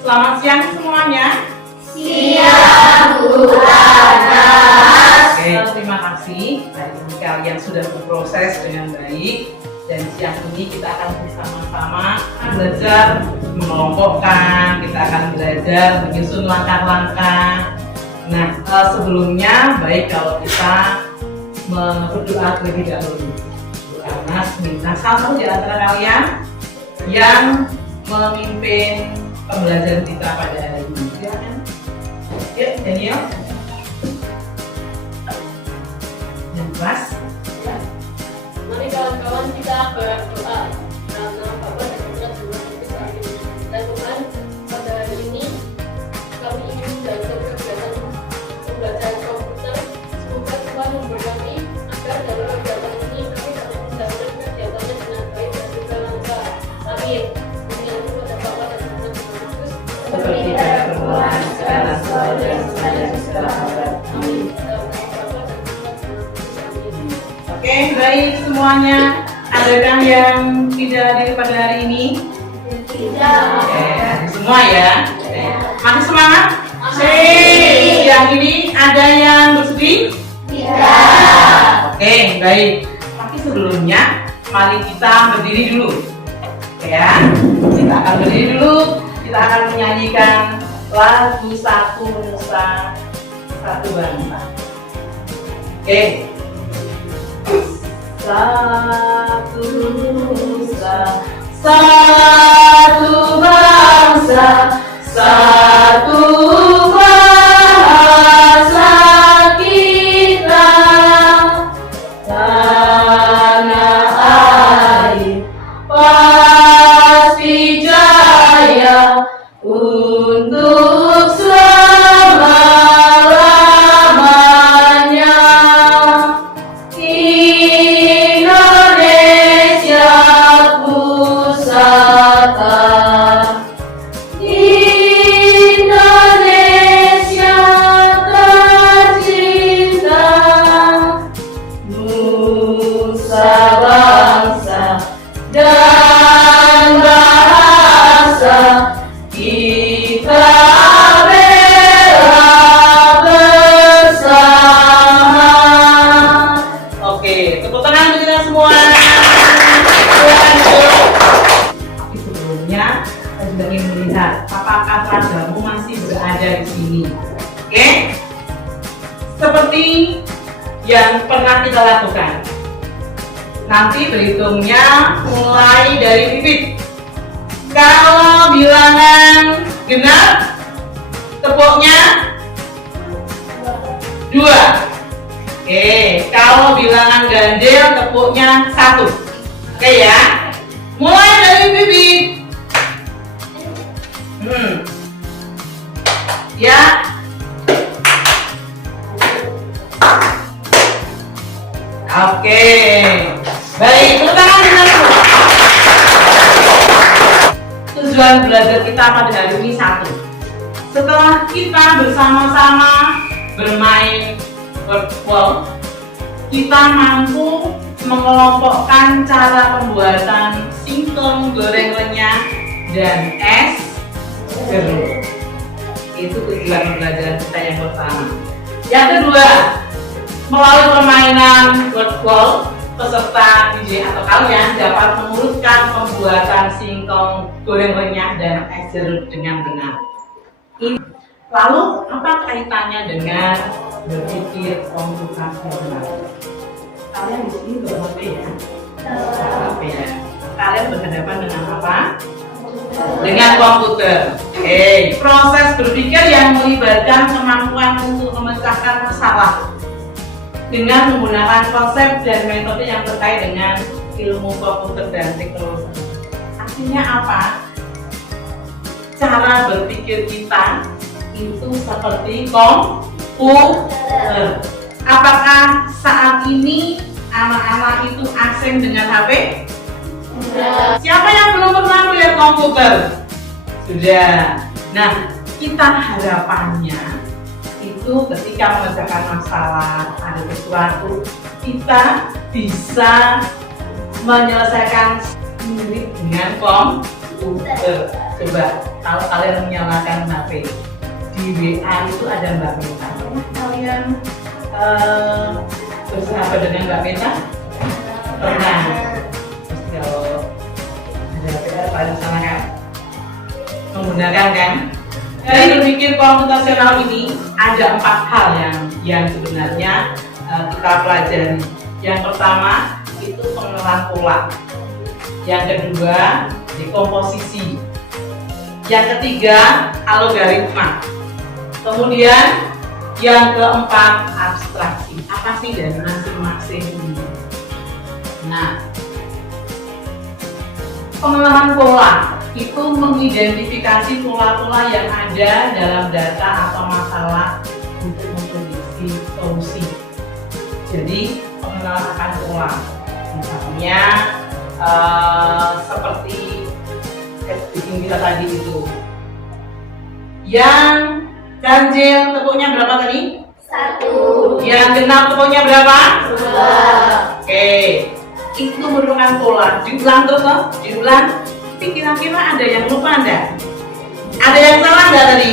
Selamat siang semuanya. Siang, Bu Anas. Oke, terima kasih hari ini kalian sudah berproses dengan baik. Dan siang ini kita akan bersama-sama belajar mengelompokkan, kita akan belajar menyusun langkah-langkah. Nah, sebelumnya baik kalau kita berdoa terlebih dahulu. Bu Anas minta salah satu di antara kalian yang memimpin pembelajaran kita pada hari ini. Silakan. Ya, Daniel. Dan kelas. Ya. Mari kawan-kawan kita berdoa karena Bapak dan Ibu sudah kita ini. Dan Tuhan, pada hari ini kami ingin belajar kegiatan pembelajaran komputer. Semoga Tuhan memberkati agar dari kegiatan ini kami dapat menjalankan kegiatannya dengan baik dan juga lancar. Amin. Dengan kepada Bapak dan Ibu Yesus. Seperti pada permulaan, sekarang, selalu, dan sepanjang segala abad. Amin. Oke, baik semuanya. Adakah yang tidak hadir pada hari ini? Tidak. Oke, semua ya. Oke. Masih semangat? Masih. Yang ini ada yang bersedih? Tidak. Oke, baik. Tapi sebelumnya, mari kita berdiri dulu. Ya, kita akan berdiri dulu. Kita akan menyanyikan lagu Satu Nusa Satu Bangsa. Oke. Satu nusa, satu bangsa, satu bahasa kita, tanah air pasti jaya untuk selama-lamanya. Indonesia pusaka, Indonesia tercinta, nusa bangsa dan bahasa kita bela bersama. Oke, tepuk tangan untuk kita semua. Tapi sebelumnya, saya juga ingin melihat apakah seragamu masih berada di sini. Oke? Seperti yang pernah kita lakukan. Nanti berhitungnya mulai dari pipit. Kalau bilangan genap, tepuknya 2. Oke, kalau bilangan ganjil tepuknya 1. Oke ya. Mulai dari bibit. Ya. Oke. Baik, tepuk tangan denganku. Tujuan belajar kita pada hari ini satu. Setelah kita bersama-sama bermain workball, kita mampu mengelompokkan cara pembuatan singkong goreng renyah dan es jeruk. Itu tujuan pembelajaran kita yang pertama. Yang kedua, melalui permainan workball, peserta DJ atau kalian dapat mengurutkan pembuatan singkong goreng renyah dan es jeruk dengan benar. Lalu, apa kaitannya dengan berpikir komputasional? Kalian di sini berapa ya? Berapa ya? Kalian berhadapan dengan apa? Dengan komputer. Oke, proses berpikir yang melibatkan kemampuan untuk memecahkan masalah dengan menggunakan konsep dan metode yang terkait dengan ilmu komputer dan teknologi. Artinya apa? Cara berpikir kita itu seperti komputer. Apakah saat ini anak-anak itu asing dengan HP? Sudah. Siapa yang belum pernah melihat komputer? Sudah. Nah, kita harapannya itu ketika mengerjakan masalah ada sesuatu, kita bisa menyelesaikan mirip dengan komputer. Coba kalau kalian menyalakan HP di WA itu ada Mbak Meta. Pernah kalian bersahabat dengan Mbak Meta? Pernah. Pasti kalau ada PR paling sana kan? Menggunakan kan? Dari berpikir komputasional ini ada 4 hal yang sebenarnya kita pelajari. Yang pertama itu pengenalan pola. Yang kedua dekomposisi. Yang ketiga algoritma. Kemudian yang keempat abstraksi. Apa sih dari masing-masing ini? Nah, pengenalan pola itu mengidentifikasi pola-pola yang ada dalam data atau masalah untuk memprediksi solusi. Jadi pengenalan akan pola, misalnya seperti bikin kita tadi itu. Yang ganjil tepungnya berapa tadi? 1. Yang genap tepungnya berapa? 2. Oke, itu merupakan pola. Diulang terus loh, diulang. Tapi kira-kira ada yang lupa enggak? Ada yang salah enggak tadi?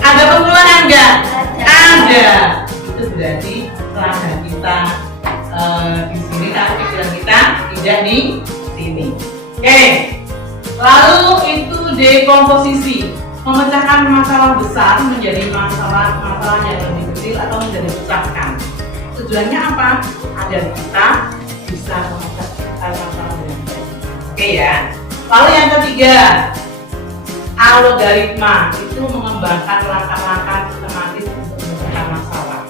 Ada pengulangan enggak? Ada. Itu berarti pelanggan kita di sini, tapi pikiran kita tidak di sini. Oke. Lalu itu dekomposisi, memecahkan masalah besar menjadi masalah yang lebih kecil atau menjadi pecahkan. Tujuannya apa? Agar kita bisa memecahkan masalah dengan baik. Oke ya. Lalu yang ketiga, algoritma itu mengembangkan langkah-langkah sistematis untuk memecahkan masalah.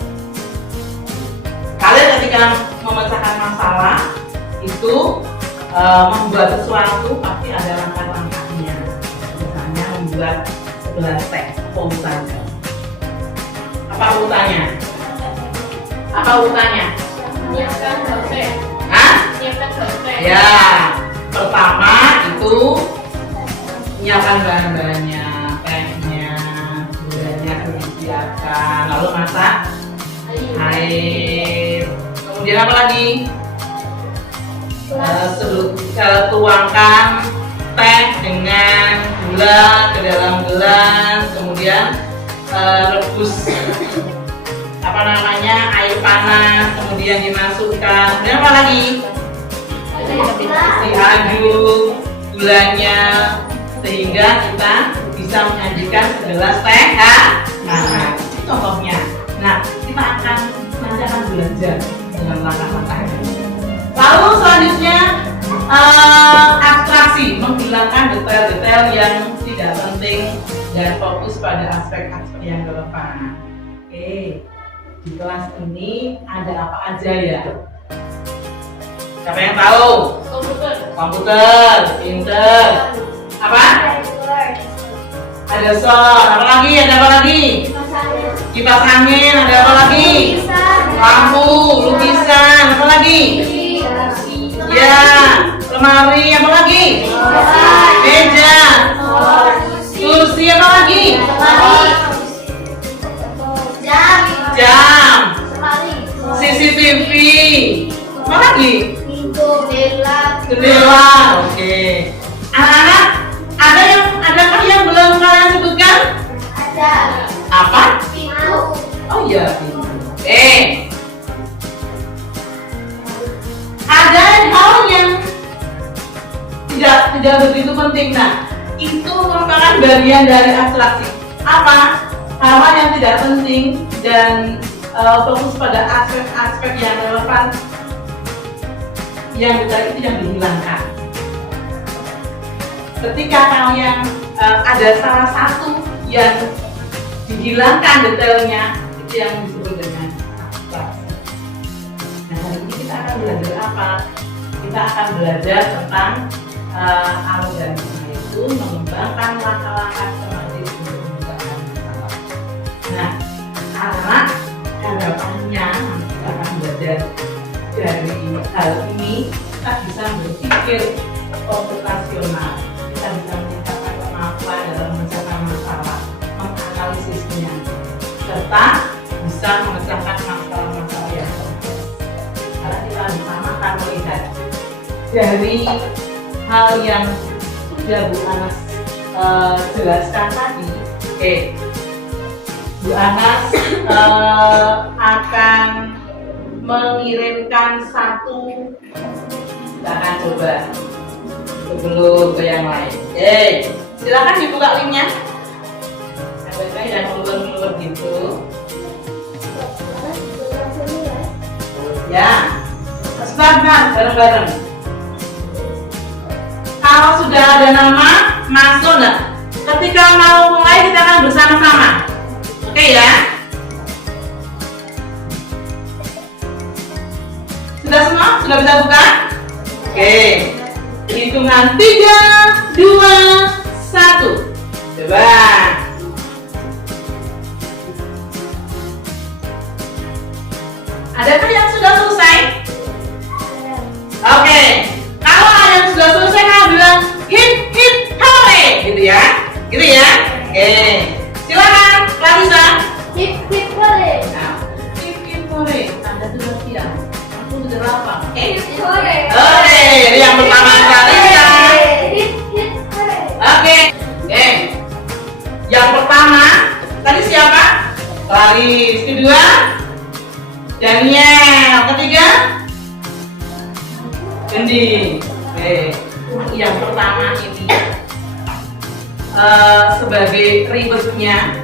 Kalian ketika memecahkan masalah itu membuat sesuatu pasti ada langkah-langkahnya. Misalnya membuat sebelah teks urutannya. Apa urutannya? Apa urutannya? Menyiapkan dosen. Hah? Menyiapkan dosen. Ya, pertama itu menyiapkan bahan-bahannya, tehnya, gulanya disediakan, lalu masak air. Kemudian apa lagi? Tuangkan teh dengan gula ke dalam gelas, kemudian rebus air panas, kemudian dimasukkan. Kemudian apa lagi? Diaduk gulanya sehingga kita bisa menyajikan segelas teh hangat. Itu contohnya. Nah, kita nanti akan belajar dengan langkah-langkahnya. Lalu selanjutnya abstraksi, menghilangkan detail-detail yang tidak penting dan fokus pada aspek-aspek yang relevan. Oke, di kelas ini ada apa aja ya? Siapa yang tahu? Komputer, pinter. Apa? Ada sol. Apa lagi? Ada apa lagi? Kipas angin. Ada apa lagi? Lampu, lukisan. Apa lagi? Ya, lemari. Apa lagi? Meja. Kursi. Apa lagi? Jam. CCTV. Apa lagi? Jendela. Oke. Anak-anak, adakah yang belum kalian sebutkan? Ada. Apa? Pintu. Oh iya. Ada hal yang tidak begitu penting. Nah, itu merupakan bagian dari abstraksi. Apa? Hal yang tidak penting dan fokus pada aspek-aspek yang relevan. Yang detail itu yang dihilangkan. Ketika kalian ada salah satu yang dihilangkan detailnya, itu yang disebut dengan abstraksi. Nah, hari ini kita akan belajar apa? Kita akan belajar tentang algoritma, itu mengembangkan langkah-langkah sistematis untuk memecahkan masalah. Nah, anak harapannya kita akan belajar dari hal ini, kita bisa berpikir komputasional, kita bisa meningkatkan kemampuan dalam memecahkan masalah, menganalisisnya, serta bisa memecahkan masalah-masalah yang kompleks. Karena kita bersama akan melihat dari hal yang sudah Bu Anas jelaskan tadi, oke, Bu Anas akan mengirimkan satu. Kita akan coba sebelum ke yang lain. Silakan dibuka linknya. Sampai yang keluar gitu. Ya, sebentar, bareng-bareng. Kalau sudah ada nama, masuk nggak? Ketika mau mulai kita akan bersama-sama. Oke ya? Sudah semua? Sudah bisa buka? Oke. Hitungan 3, 2, 1. Coba. Adakah yang sudah selesai? Oke. Kalau ada yang sudah selesai, kalian bilang hip hip hooray, gitu ya? Gitu ya? Oke. Silakan, Clarissa. Hip hip hooray. Nah, hip hip hooray. Anda sudah siap. Aku sudah lapang. Hip hip hooray. Oke, ini yang pertama Clarissa. Hip hip hooray. Oke. Yang pertama tadi siapa? Claris. Kedua Daniel. Ketiga Gendi. Oke. Yang pertama ini sebagai ribetnya,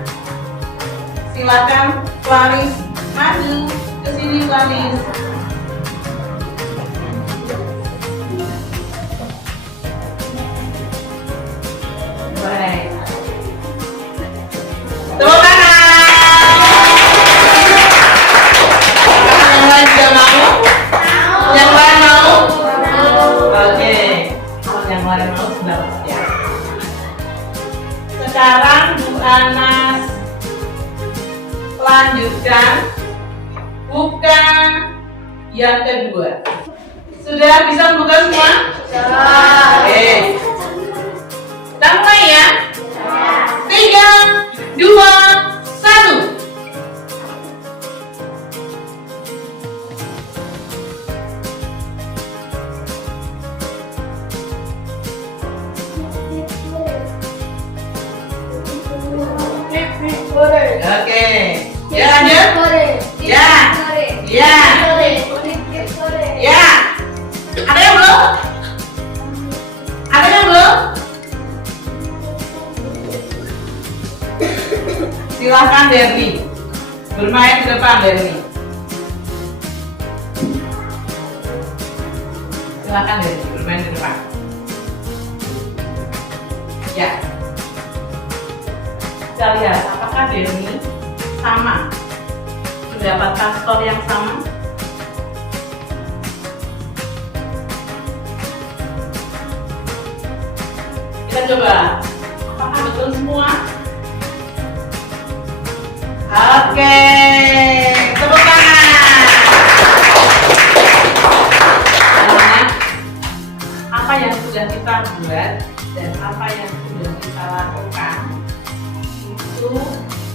silakan Claris maju ke sini. Claris. Baik. Tepuk tangan. Apakah yang lain juga mau? Yang lain mau? Oke. Kalau yang lain mau sudah ya. Sekarang Bu Anas lanjutkan buka yang kedua. Sudah bisa membuka semua? Oke. Kita mulai ya. 3, 2, 1. Hip hip hooray. Oke. Ya lanjut. Ya. Ya. Hip hip hooray. Ya. Ada yang belum? Ada yang belum? Silahkan Derni bermain di depan. Derni, silahkan Derni bermain di depan. Ya, kita lihat apakah Derni sama mendapatkan skor yang sama. Kita coba apakah betul semua. Oke, tepuk tangan. Karena apa yang sudah kita buat dan apa yang sudah kita lakukan itu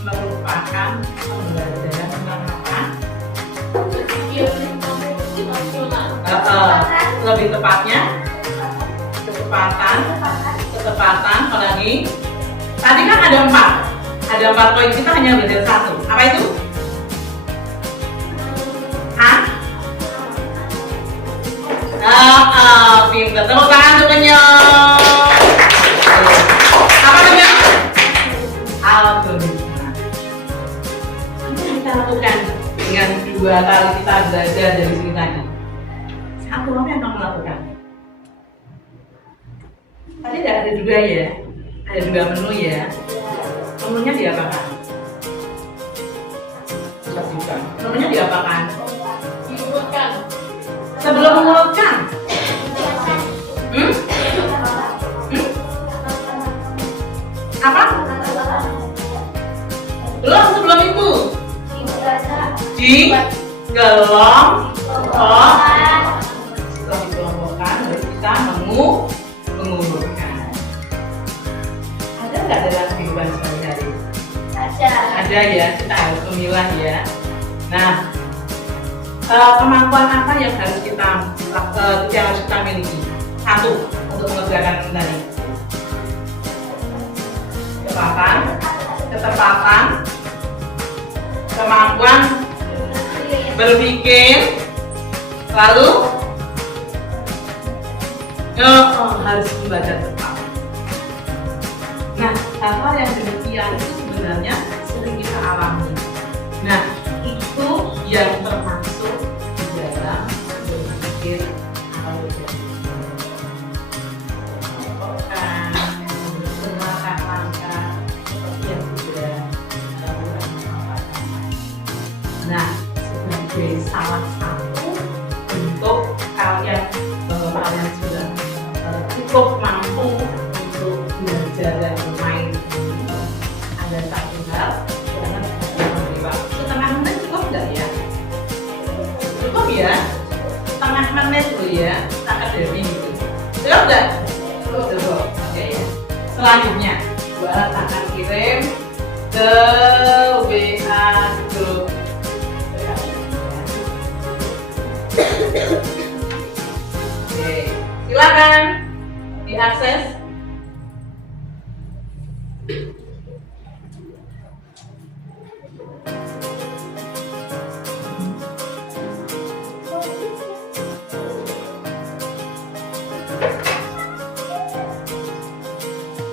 merupakan pembelajaran tentang apa? Lebih tepatnya ketepatan. Apalagi tadi kan ada 4 poin, kita hanya belajar 1. Apa itu? Pintar. Tepuk tangan untuk kenyang. Apa namanya? Algoritma. Apa yang kita lakukan dengan 2 kali kita belajar dari sini tadi? Satu, apa yang kamu lakukan? Tadi ada 2 ya? Ada 2 menu ya? Menunya diapakan? Menunya diapakan? Diurutkan. Sebelum mengurutkan? Apa? Belum, sebelum itu setelah dikelompokkan baru kita mengurutkan. Ada nggak dalam kehidupan sehari-hari? Ada ya, kita harus memilah ya. Nah, kemampuan apa yang harus kita miliki? 1 untuk mengerjakan tadi. ketepatan, kemampuan berpikir, lalu harus membaca cepat. Nah, hal-hal yang demikian itu sebenarnya sering kita alami. Nah, itu yang termasuk di dalam berpikir atau langkah-langkah seperti yang sudah dilakukan. Nah, sebagai salah satu bentuk kalian bahwa kalian sudah cukup mampu untuk belajar dan bermain, ada satu hal jangan memberi waktu setengah menit cukup nggak ya? Cukup ya? Setengah menit loh ya, akademi gitu. Cukup nggak? Cukup. Oke ya. Selanjutnya, Bu Anas akan kirim ke WA grup. Oke, silakan diakses.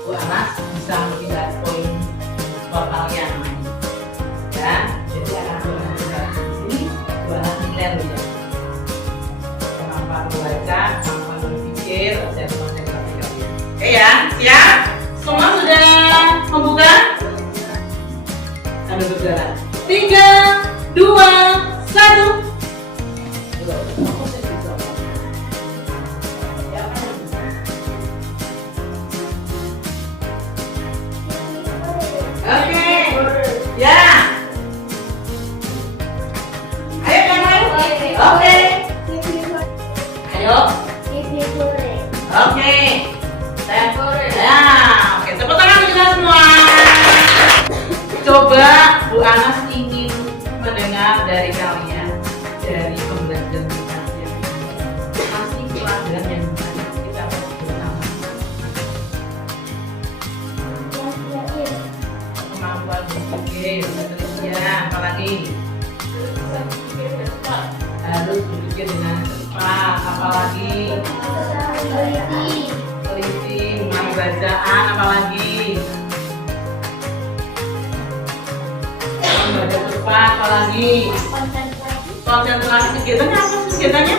Bu Anas bisa melihat poin totalnya ya. Jadi akan menunjukkan di sini Bu Anas nilai ya. Kemampuan membaca, kemampuan berpikir, dan konsentrasi kalian. Oke ya, siap? Semua sudah membuka? Sambil berjalan. 3, 2, 1. Oke, ya. Ayo yang lain. Oke. Ayo. Oke. Ya, oke. Tepuk tangan kita semua. Coba Bu Anas ingin mendengar dari kalian dari pembelajaran kita yang masih pelajaran yang kita bersama. Kemampuan berpikir, ya, apalagi harus berpikir dengan cepat, apalagi teliti, mengenai bacaan, apalagi membaca cepat, apalagi konsentrasi. Kegiatannya apa sih kegiatannya?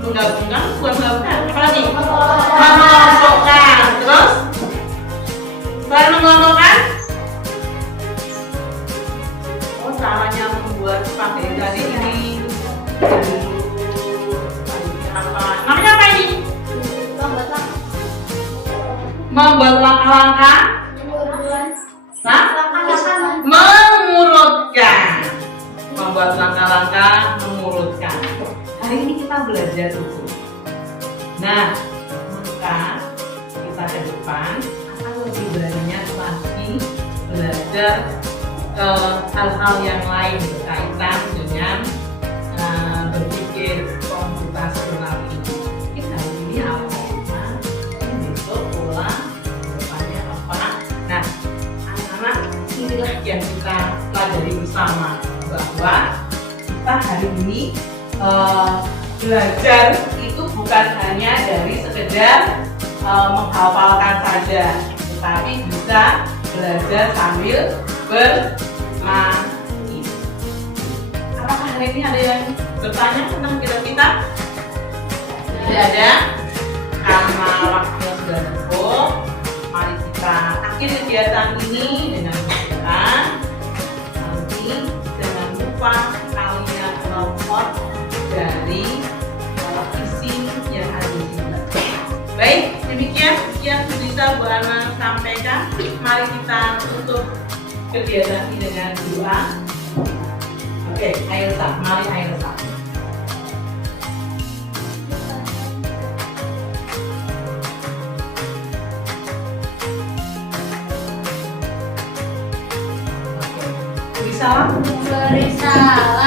Menggabungkan, bukan menggabungkan, apalagi mengelompokkan. Terus selain mengelompokkan, caranya membuat pakai tadi ini apa? Namanya apa ini? Membuat langkah-langkah. Mengurutkan. Membuat langkah-langkah, mengurutkan. Hari ini kita belajar itu. Nah, maka kita ke depan akan lebih banyak lagi belajar hal-hal yang lain berkaitan dengan berpikir komputasional ini. Kita hari ini apa? Ini besok pola, depannya apa? Nah, anak-anak inilah yang kita pelajari bersama bahwa kita hari ini belajar itu bukan hanya dari sekedar menghafalkan saja, tetapi bisa belajar sambil bermain. Apakah hari ini ada yang bertanya tentang kita? Tidak ada. Karena waktunya sudah cukup, mari kita akhiri kegiatan ini dengan berdoa. Nanti jangan lupa kalian melopot dari isi yang ada di sini. Baik, demikian yang bisa Bu Ana sampaikan. Mari kita tutup kegiatan ini dengan doa. Oke, ayo sah, mari ayo sah. Beri salam.